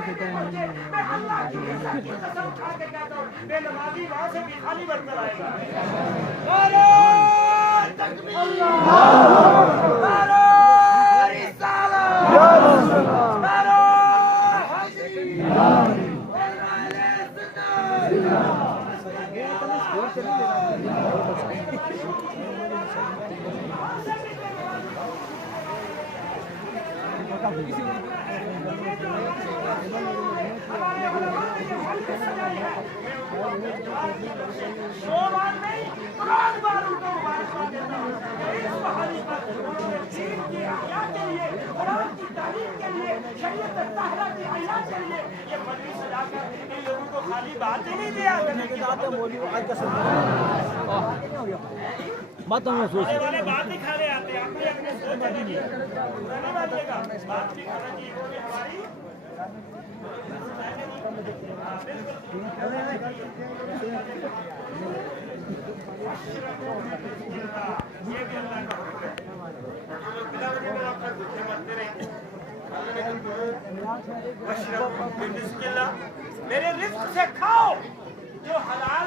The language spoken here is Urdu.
میں اللہ کی عزت کی قسم کھا کے کہتا ہوں بے نمازی وہاں سے بھی خالی برتن آئے گا. نعرہ تکبیر، نعرہ رسالت، نعرہ حیدری، اہل شومان نہیں قرآن والوں کو مبارکباد دیتا ہوں کہ اس بحالی پر انہوں نے دین کی احیاء کے لیے، قرآن کی تعلیم کے لیے، شریعت طاہرہ کی احیاء کے لیے یہ مجلس سجا کر ان لوگوں کو خالی بات ہی نہیں دیا کرنے کی بات والے بات ہی کھانے آتے ہیں. اپنے اپنے سوچ لیجیے، نہیں مانیے گا بات بھی کھانا چاہیے وہ بھی ہماری یہ بھی اللہ کا حکم ہے. بلا وجہ میں آپ کا گھٹنے مارتے رہے. میرے رزق سے کھاؤ جو حلال